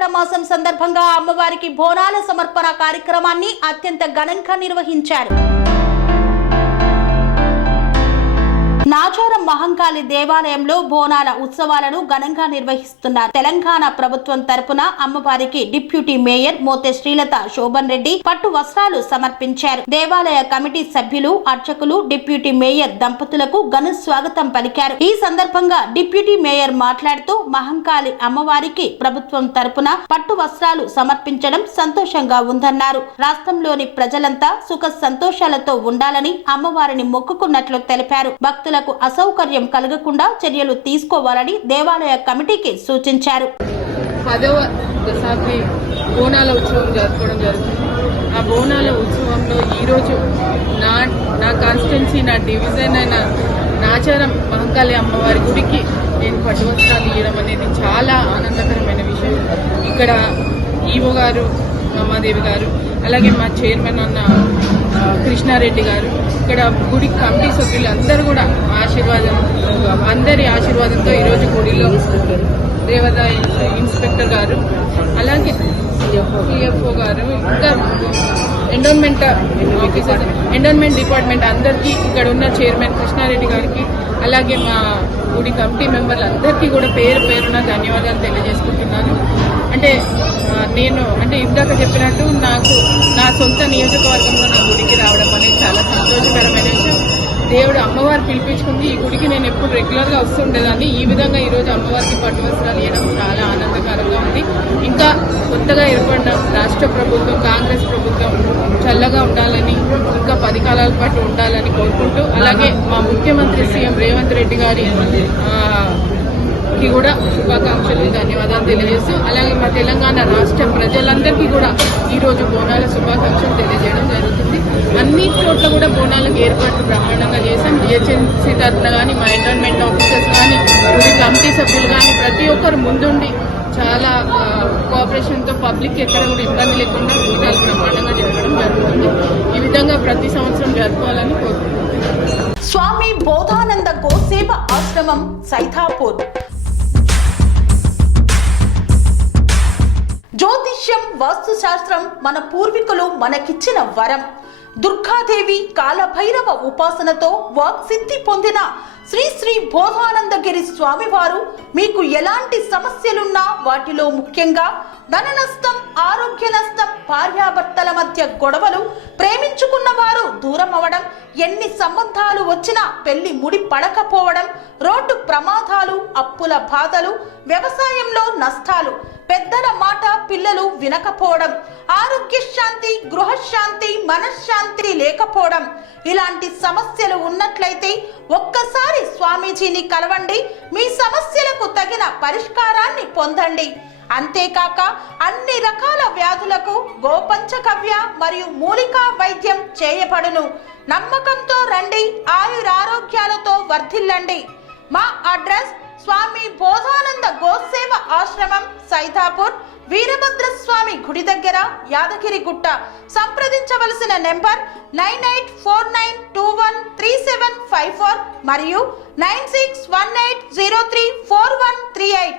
ఆషాఢ మాసం సందర్భంగా అమ్మవారికి బోనాల సమర్పణ కార్యక్రమాన్ని అత్యంత ఘనంగా నిర్వహించారు. నాచారం మహంకాళి దేవాలయంలో బోనాల ఉత్సవాలను ఘనంగా నిర్వహిస్తున్నారు. తెలంగాణ ప్రభుత్వం తరపున అమ్మవారికి డిప్యూటీ మేయర్ మోతే శ్రీలత శోభన్ రెడ్డి పట్టు వస్త్రాలు సమర్పించారు. దేవాలయ కమిటీ సభ్యులు, అర్చకులు, డిప్యూటీ మేయర్ దంపతులకు ఘన స్వాగతం పలికారు. ఈ సందర్భంగా డిప్యూటీ మేయర్ మాట్లాడుతూ మహంకాళి అమ్మవారికి ప్రభుత్వం తరపున పట్టు వస్త్రాలు సమర్పించడం సంతోషంగా ఉందన్నారు. రాష్ట్రంలోని ప్రజలంతా సుఖ సంతోషాలతో ఉండాలని అమ్మవారిని మొక్కుకున్నట్లు తెలిపారు. భక్తులకు అసౌకర్యం కలగకుండా చర్యలు తీసుకోవాలని దేవాలయ కమిటీకి సూచించారు. 10వ దశాబ్ది బోనాల ఉత్సవం జరుపుకోవడం జరుగుతుంది. ఆ బోనాల ఉత్సవంలో ఈరోజు నా కాన్స్టిట్యున్సీ, నా డివిజన్ అయిన నాచారం మహంకాళి అమ్మవారి గుడికి నేను పట్టు వస్త్రాలు ఇవ్వడం అనేది చాలా ఆనందకరమైన విషయం. ఇక్కడ ఈవో గారు, రమాదేవి గారు, అలాగే మా చైర్మన్ అన్న కృష్ణారెడ్డి గారు, ఇక్కడ గుడి కమిటీ సభ్యులు అందరూ కూడా అందరి ఆశీర్వాదంతో ఈరోజు గుడిలో దేవాదాయ ఇన్స్పెక్టర్ గారు, అలాగే సిఎఫ్ఓ గారు, ఇంకా ఎండోన్మెంట్ డిపార్ట్మెంట్ అందరికీ, ఇక్కడ ఉన్న చైర్మన్ కృష్ణారెడ్డి గారికి, అలాగే మా గుడి కమిటీ మెంబర్లందరికీ కూడా పేరు పేరున ధన్యవాదాలు తెలియజేసుకుంటున్నాను. నేను ఇందాక చెప్పినట్టు నాకు నా సొంత నియోజకవర్గంలో నా గుడికి రావడం అనేది చాలా సంతోషకరమైన విషయం. దేవుడు అమ్మవారు పిలిపించుకుంది. ఈ గుడికి నేను ఎప్పుడు రెగ్యులర్గా వస్తుండేదాన్ని. ఈ విధంగా ఈరోజు అమ్మవారికి పట్టు వస్త్రాలు ఇవ్వడం చాలా ఆనందకరంగా ఉంది. ఇంకా కొత్తగా ఏర్పడిన రాష్ట్ర ప్రభుత్వం, కాంగ్రెస్ ప్రభుత్వం చల్లగా ఉండాలని, ఇంకా 10 కాలాల పాటు ఉండాలని కోరుకుంటూ, అలాగే మా ముఖ్యమంత్రి సీఎం రేవంత్ రెడ్డి గారి కూడా శుభాకాంక్షలు, ధన్యవాదాలు తెలియజేస్తూ, అలాగే మా తెలంగాణ రాష్ట్ర ప్రజలందరికీ కూడా ఈరోజు బోనాల శుభాకాంక్షలు తెలియజేయడం జరుగుతుంది. అన్ని చోట్ల కూడా బోనాలకు ఏర్పాట్లు బ్రహ్మాండంగా చేశాం. జిహెచ్ఎంసీ తరఫున కానీ, మా ఎండోన్మెంట్ ఆఫీసర్స్ కానీ, గుడి కమిటీ సభ్యులు కానీ ప్రతి ఒక్కరు ముందుండి చాలా కోఆపరేషన్తో పబ్లిక్ ఎక్కడ కూడా ఇబ్బంది లేకుండా బోనాలు బ్రహ్మాండంగా జరగడం జరుగుతుంది. ఈ విధంగా ప్రతి సంవత్సరం జరుపుకోవాలని కోరుకుంటున్నాను. స్వామి బోధానంద గోసేవ ఆశ్రమం, సైథాపూర్. జ్యోతిష్యం, వాస్తుశాస్త్రం మన పూర్వీకులు మనకిచ్చిన వరం. దుర్గాదేవి, కాలభైరవ ఉపాసనతో వాక్సిద్ధి పొందిన శ్రీ శ్రీ బోధానందగిరి స్వామివారు మీకు ఎలాంటి సమస్యలున్నా, వాటిలో ముఖ్యంగా ధన నష్టం, ఆరోగ్య నష్టం, భార్యాభర్తల మధ్య గొడవలు, ప్రేమించుకున్న వారు దూరం అవడం, ఎన్ని సంబంధాలు వచ్చినా పెళ్లి ముడి పడకపోవడం, రోడ్డు ప్రమాదాలు, అప్పుల బాధలు, వ్యవసాయంలో నష్టాలు, పెద్దల మాట పిల్లలు వినకపోవడం, ఆరోగ్య శాంతి, గృహశాంతి, మనశ్శాంతి లేకపోవడం, ఇలాంటి సమస్యలు ఉన్నట్లయితే ఒక్కసారి స్వామీజీని కలవండి. మీ సమస్యలకు తగిన పరిష్కారాన్ని పొందండి. అంతేకాక అన్ని రకాల వ్యాధులకు గోపంచకవ్య మరియు మూలికా వైద్యం చేయబడును. నమ్మకంతో రండి, ఆయురారోగ్యాలతో వర్ధిల్లండి. మా అడ్రస్ స్వామి బోధానంద గోసేవ ఆశ్రమం, సైథాపూర్, వీరభద్రస్వామి గుడి దగ్గర, యాదగిరిగుట్ట. సంప్రదించవలసిన నెంబర్ 9849213754 మరియు 96180341